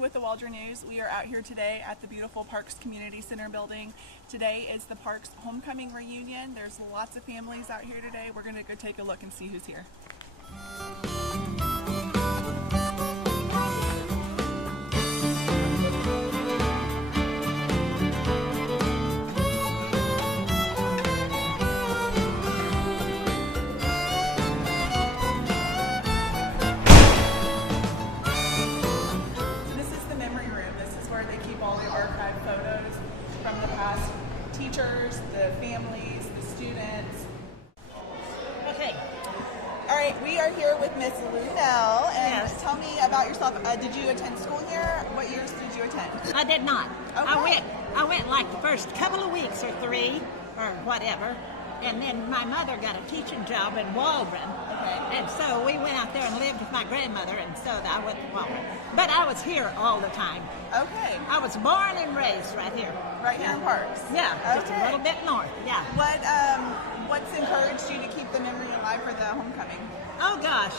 with the Waldron News. We are out here today at the beautiful Parks Community Center building. Today is the Parks Homecoming Reunion. There's lots of families out here today. We're going to go take a look and see who's here. From the past, teachers, the families, the students. Okay. All right, we are here with Miss Lunell, and yes. Tell me about yourself. Did you attend school here? What years did you attend? I did not. Okay. I went like the first couple of weeks or 3 or whatever, and then my mother got a teaching job in Waldron. Okay. And so we went out there and lived with my grandmother, and so I went to Waldron. But I was here all the time. Okay. I was born and raised right here. Right here in Parks? Yeah, just a little bit north, yeah. What's encouraged you to keep the memory alive for the homecoming? Oh gosh.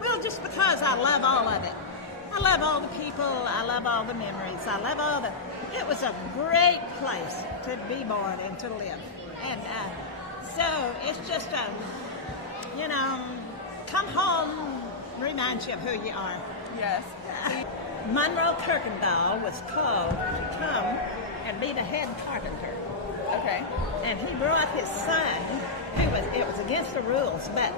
Well, just because I love all of it. I love all the people, I love all the memories, it was a great place to be born and to live. And so it's just, come home reminds you of who you are. Yes. Monroe Kirkendall was called to come and be the head carpenter. Okay. And he brought his son, it was against the rules, but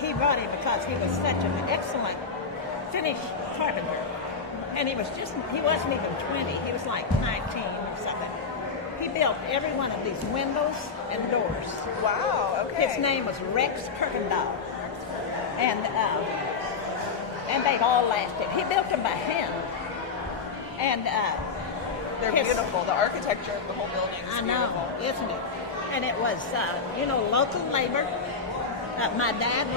he brought him because he was such an excellent finished carpenter. And he wasn't even 20, he was like 19 or something. He built every one of these windows and doors. Wow, okay. His name was Rex Kirkendall. And they all lasted. He built them by hand. And they're beautiful. The architecture of the whole building is beautiful. I know, isn't it? And it was, local labor. My dad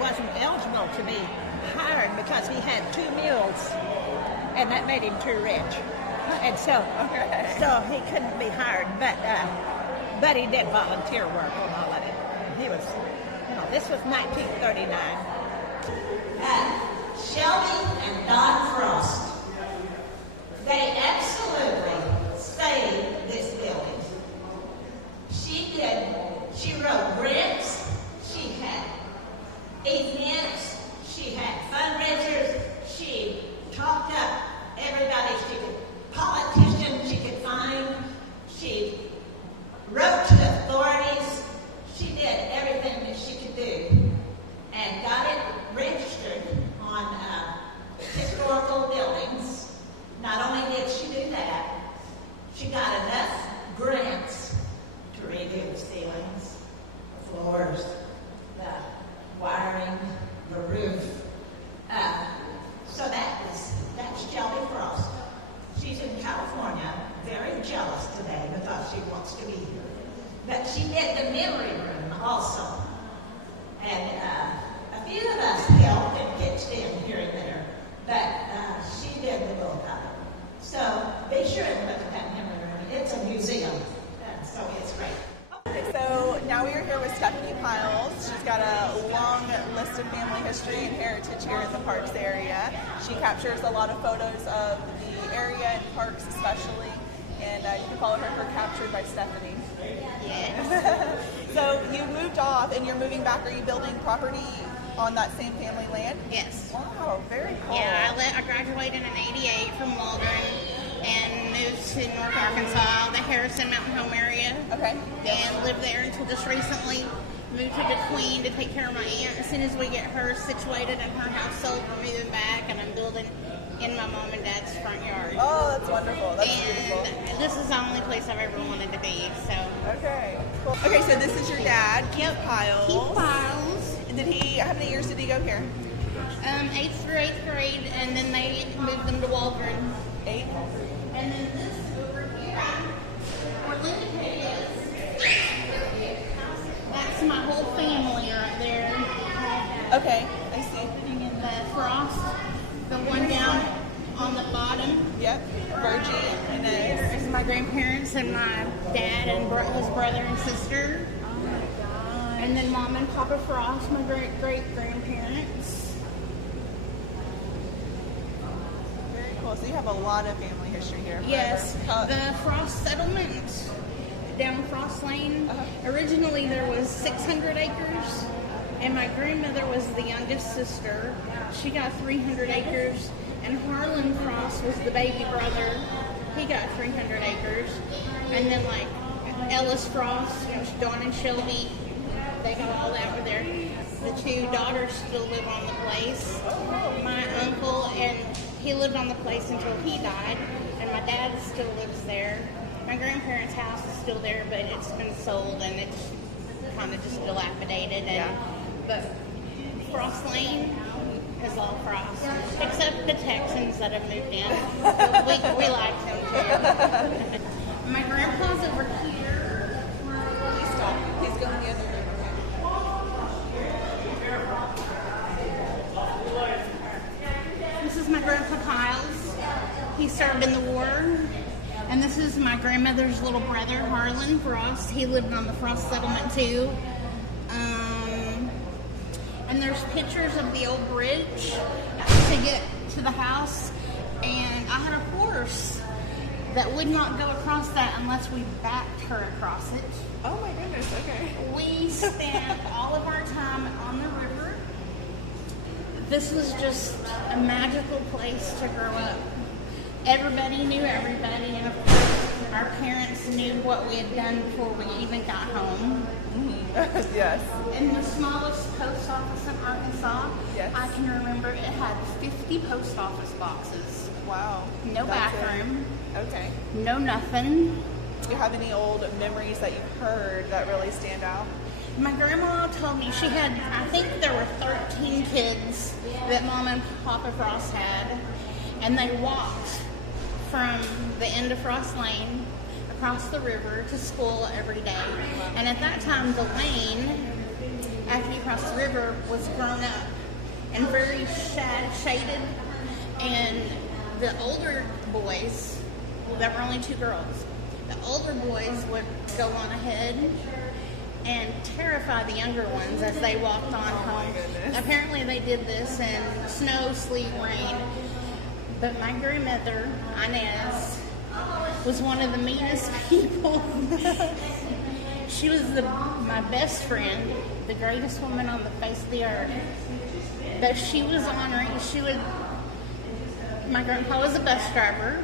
wasn't eligible to be hired because he had 2 mules, and that made him too rich. And so he couldn't be hired, but he did volunteer work on all of it. He was, this was 1939. Shelby and Don Frost, they absolutely saved this building. She wrote grants, she had events, she had fundraisers, she talked up everybody politicians she could find, she wrote to authorities, she did everything that she could do and got it registered on historical buildings. Not only did she do that, she got enough grants to redo the ceilings, the floors, the wiring, the roof. So that's Shelby Frost. She's in California, very jealous today because she wants to be here. But she did the memory room also. And a few of us helped and pitched in here and there, but she did the bulk of it. So be sure and look at that memory room. It's a museum, so it's great. Okay, so now we are here with Stephanie Piles. She's got a long list of family history and heritage here in the Parks area. She captures a lot of photos of the area and Parks especially, and you can follow her for Captured by Stephanie. Yes. So you moved off and you're moving back. Are you building property on that same family land? Yes. Wow, very cool. Yeah, I graduated in '88 from Waldron and moved to North Arkansas, the Harrison Mountain Home area. Okay. And lived there until just recently. Moved to DeQueen to take care of my aunt. As soon as we get her situated and her house sold, we're moving back, and I'm building in my mom and dad's front yard. Oh, that's wonderful. That's beautiful. And this is the only place I've ever wanted to be. So. Okay. Cool. Okay, so this is your dad, Keith Piles. Keith Piles. And how many years did he go here? 8th through 8th grade, and then they moved them to Waldron. 8. And then this over here, where Linda Kay is, that's my whole family right there. Okay, I see. Sitting in the Frost, the one down on the bottom. Yep, Virgie, and There is my grandparents and my dad and his brother and sister. oh my God. And then Mom and Papa Frost, my great-great-grandparents. cool. So you have a lot of family history here. Yes, Forever. the Frost settlement down Frost Lane. Originally there was 600 acres, and my grandmother was the youngest sister. She got 300 acres, and Harlan Frost was the baby brother. He got 300 acres, and then like Ellis Frost, Dawn and Shelby, they got all that over there. The two daughters still live on the place. My uncle, and he lived on the place until he died, and my dad still lives there. My grandparents' house is still there, but it's been sold and it's kind of just dilapidated. But Frost Lane is all Frost, except the Texans that have moved in. we like them too. My grandpa's over here. Please stop. He's going the other way. This is my grandpa Kyle's. He served in the war. And this is my grandmother's little brother, Harlan Frost. He lived on the Frost settlement too. And there's pictures of the old bridge to get to the house. And I had a horse that would not go across that unless we backed her across it. Oh my goodness, okay. We spent all of our time on the river. This was just a magical place to grow up. Everybody knew everybody, and of course, our parents knew what we had done before we even got home. Yes. In the smallest post office in Arkansas, Yes. I can remember it had 50 post office boxes. Wow. No That's bathroom, it. Okay. no nothing. Do you have any old memories that you've heard that really stand out? My grandma told me she had, I think there were 13 kids that Mom and Papa Frost had, and they walked from the end of Frost Lane across the river to school every day. And at that time, the lane, after you crossed the river, was grown up and very shaded. And the older boys, there were only two girls, the older boys would go on ahead and terrify the younger ones as they walked on home. goodness. Apparently they did this in snow, sleet, rain. But my grandmother, Inez, was one of the meanest people. She was my best friend, the greatest woman on the face of the earth. But she was ornery. My grandpa was a bus driver.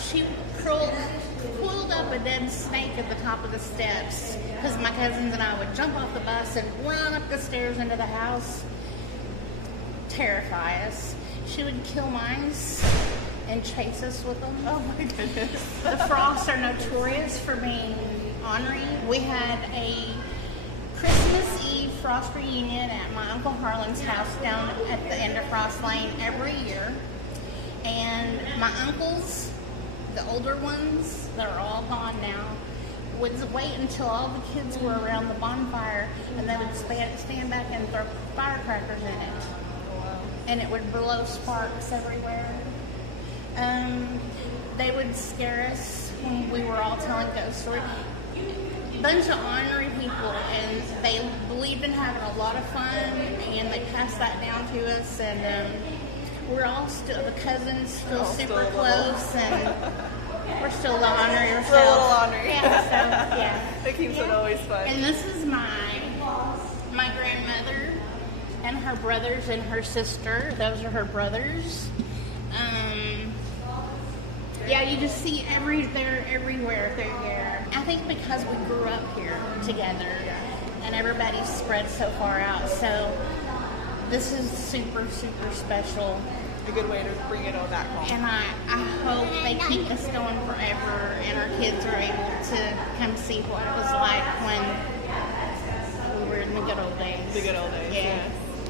She pulled up a dead snake at the top of the steps because my cousins and I would jump off the bus and run up the stairs into the house, terrify us. She would kill mice and chase us with them. Oh my goodness. The Frosts are notorious for being ornery. We had a Christmas Eve Frost reunion at my Uncle Harlan's house down at the end of Frost Lane every year. And my uncles, the older ones, that are all gone now, would wait until all the kids were around the bonfire, and they would stand back and throw firecrackers in it. And it would blow sparks everywhere. They would scare us when we were all telling ghost stories. Bunch of ornery people, and they believed in having a lot of fun, and they passed that down to us. And we're all still, the cousins, still super still close, and we're still the ornery ourselves. We're a little ornery. Yeah, so, yeah. That keeps it always fun. And this is my grandmother and her brothers and her sister. Those are her brothers. Yeah, you just see everywhere through here. I think because we grew up here together and everybody's spread so far out, so this is super, super special. A good way to bring it all back home. And I hope they keep this going forever and our kids are able to come see what it was like when we were in the good old days. The good old days. Yeah.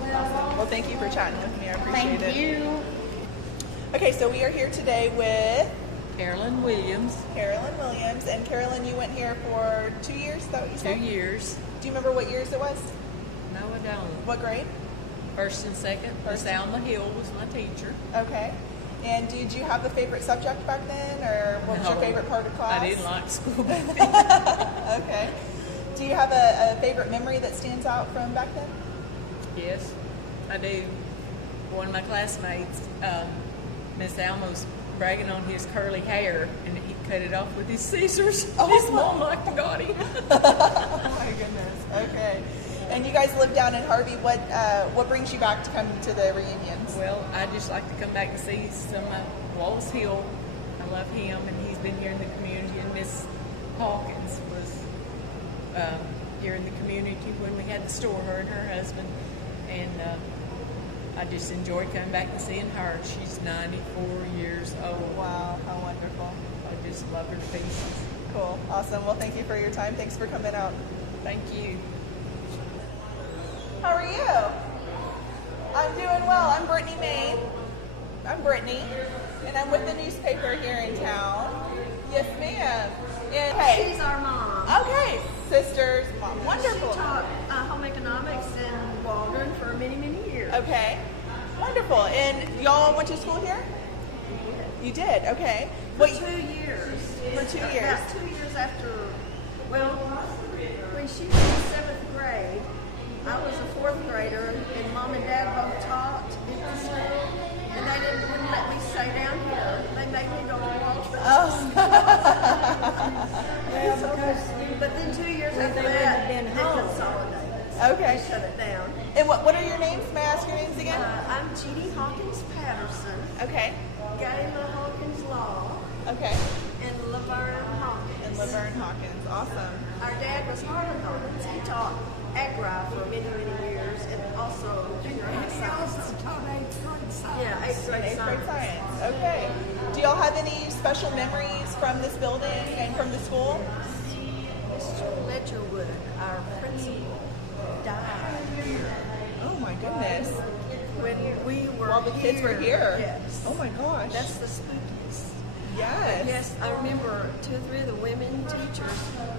Yes. Awesome. Well, thank you for chatting with me. I appreciate it. Thank you. Okay, so we are here today with Carolyn Williams, Carolyn Williams. And Carolyn, you went here for 2 years, is that what you 2 said? years. Do you remember what years it was? No, I don't. What grade? First and second. Miss Alma Hill was my teacher. Okay. And did you have a favorite subject back then, or what was your No, favorite part of class? I didn't like school. Okay. Do you have a favorite memory that stands out from back then? Yes, I do. One of my classmates, Miss Alma's bragging on his curly hair, and he cut it off with his scissors. Oh, His mom like to got him. Oh my goodness. Okay. And you guys live down in Harvey. What brings you back to come to the reunions? Well, I just like to come back and see some of Wallace Hill. I love him, and he's been here in the community. And Miss Hawkins was here in the community when we had the store, her and her husband. And I just enjoyed coming back and seeing her. She's 94 years old. Wow, how wonderful. I just love her to pieces. Cool. Awesome. Well, thank you for your time. Thanks for coming out. Thank you. How are you? I'm doing well. I'm Brittany Main. I'm Brittany, and I'm with the newspaper here in town. Yes, ma'am. And hey, She's our mom. okay, sisters, mom, wonderful. She taught home economics in Waldron for many, many years. Okay, wonderful. And y'all went to school here? You did. Okay. For What? 2 years. For 2 years. About 2 years after, well, when she was in 7th grade, I was a 4th grader, and Mom and Dad both taught at the school, and they wouldn't let me stay down here. They made me go to Waldron. Oh. But then 2 years after that, they consolidated. Okay. They shut it down. And what are your names? May I ask your names again? I'm Jeannie Hawkins Patterson, Okay. Gayla Hawkins Law, Okay. and Laverne Hawkins. And Laverne Hawkins. Awesome. Our dad was Harlan Hawkins. He taught agri for many, many years, and also junior high science. Yeah, 8th grade Eighth grade science. science. Okay. Do y'all have any special memories from this building and from the school? Mr. Ledgerwood, our principal, died Oh my goodness. when we were While the kids were here. Yes. Oh my gosh. That's the spookiest. yes. Yes, I remember 2 or 3 of the women teachers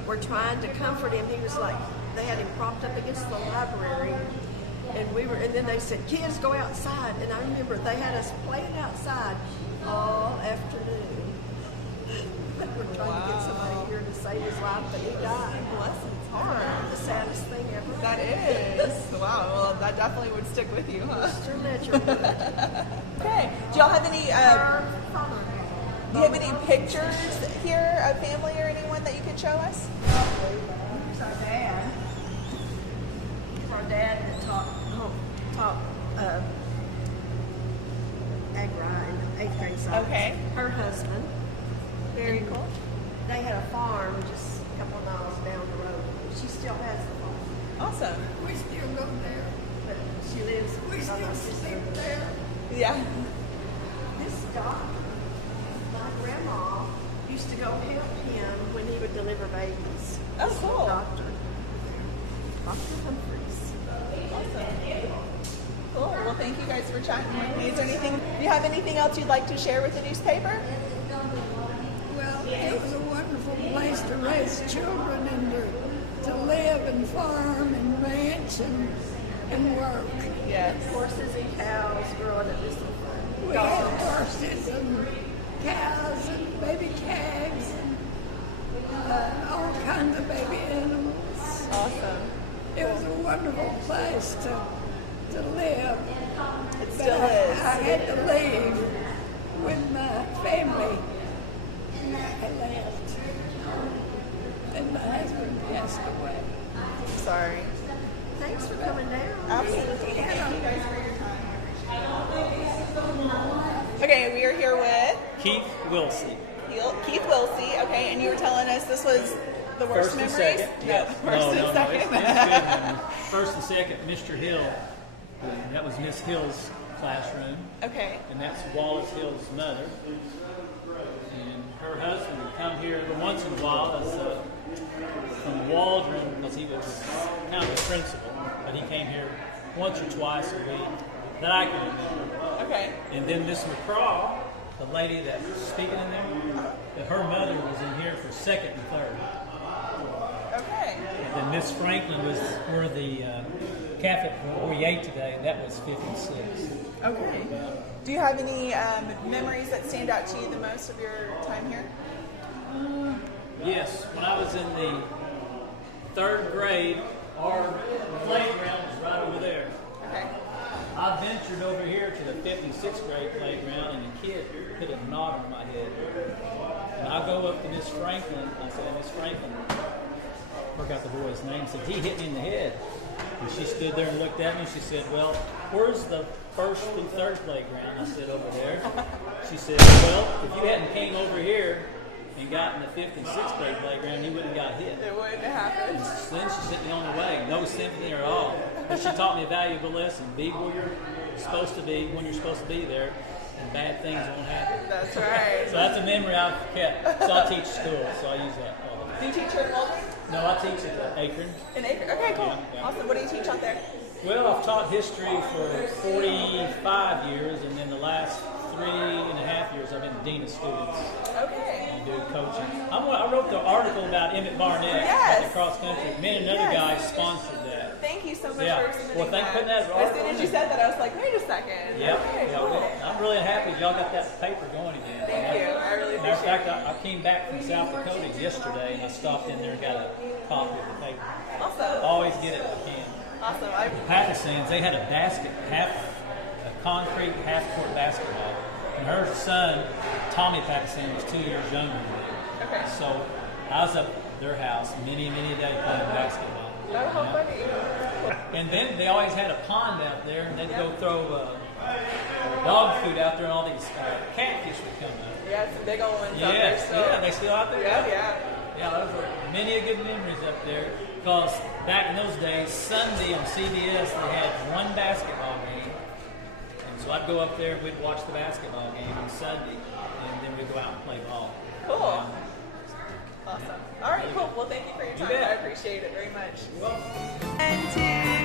were trying to comfort him. He was like, they had him propped up against the library, and then they said, "Kids, go outside." And I remember they had us playing outside all afternoon. They were trying to get somebody here to save his life, but he died. Bless his heart. The saddest thing ever. That is. Wow. Well, that definitely would stick with you, huh? Mr. Ledgerwood, Okay. Do y'all have any? our father. Do you have any pictures here of family or anyone that you can show us? Here's our dad. Here's our dad that taught agri in 8th grade science. Okay. Her husband. Very cool. They had a farm just a couple of miles down the road. She still has the farm, Awesome. we still go there, but she lives. We still sleep there. Yeah. This doctor, my grandma, used to go help him when he would deliver babies. Oh, This cool. Doctor Humphreys. Cool. Well, thank you guys for chatting with me. Is there anything? Do you have anything else you'd like to share with the newspaper? Well, it was a wonderful place to raise children and to live and farm and ranch and work. Yes. Horses and cows growing up this We had horses and cows and baby calves and all kinds of baby animals. Awesome. It was a wonderful place to live. It But still I is. had to leave with my family. I left. And my husband passed away. Sorry. Thanks for coming down. Absolutely. Thank you guys for your time. Okay, we are here with Keith Wilson. Keith Wilsey. Okay, and you were telling us this was the worst First and memories? second. No, Yes. first and second. It's good memory. First and second, Mr. Hill. That was Miss Hill's classroom, Okay. and that's Wallace Hill's mother. And her husband would come here every once in a while as from Waldron, because he was kind of the principal, but he came here once or twice a week that I can remember. Okay. And then Miss McCraw, the lady that was speaking in there, her mother was in here for second and third. Okay. And then Miss Franklin was where the cafe where we ate today. That was 56. Okay. Do you have any memories that stand out to you the most of your time here? Yes, when I was in the 3rd grade, our playground was right over there. Okay. I ventured over here to the 5th and 6th grade playground, and the kid put a knot on my head. And I go up to Miss Franklin. I said, Miss Franklin, I forgot the boy's name. Said, he hit me in the head. And she stood there and looked at me. She said, well, where's the 1st through 3rd playground? I said, over there. She said, well, if you hadn't came over here and got in the 5th and 6th grade playground, you wouldn't have got hit. It wouldn't have happened. And then she sent me on the way. No sympathy at all. But she taught me a valuable lesson. Be where you're supposed to be when you're supposed to be there, and bad things won't happen. That's right. So that's a memory I've kept. So I teach school, so I use that all the time. Do you teach here in Walden? No, I teach at Akron. In Akron. Okay, cool. Yeah. Awesome. What do you teach out there? Well, I've taught history for 45 years, and then the last 3.5 years I've been dean of students Okay. and do coaching. I wrote the article about Emmett Barnett at the cross country. Me and another guy sponsored that. Thank you so much Yeah. for submitting Well, thank you for that. that As article. soon as you said that, I was like, wait a second. Yep. Okay, Yeah, cool. well, I'm really happy y'all got that paper going again. Thank you. I really Matter of appreciate fact, I came back from South Dakota yesterday, and I stopped in there and got a copy of the paper. it. Awesome. Always get it if I can. Awesome. Pattersons, they had a concrete half-court basketball, and her son, Tommy Patterson, was 2 years younger than me. Okay. So I was up at their house many a day playing basketball. Oh, how funny. And then they always had a pond out there, and they'd go throw dog food out there, and all these catfish would come up. Yeah, some big old ones out there Yes, still. yeah, they still out there? Yeah. Yeah, those were many a good memories up there. Because back in those days, Sunday on CBS, they had one basketball game. And so I'd go up there, we'd watch the basketball game on Sunday, and then we'd go out and play ball. Cool. Awesome. All right, cool. Well, thank you for your time. bet. I appreciate it very much. You're welcome. And two.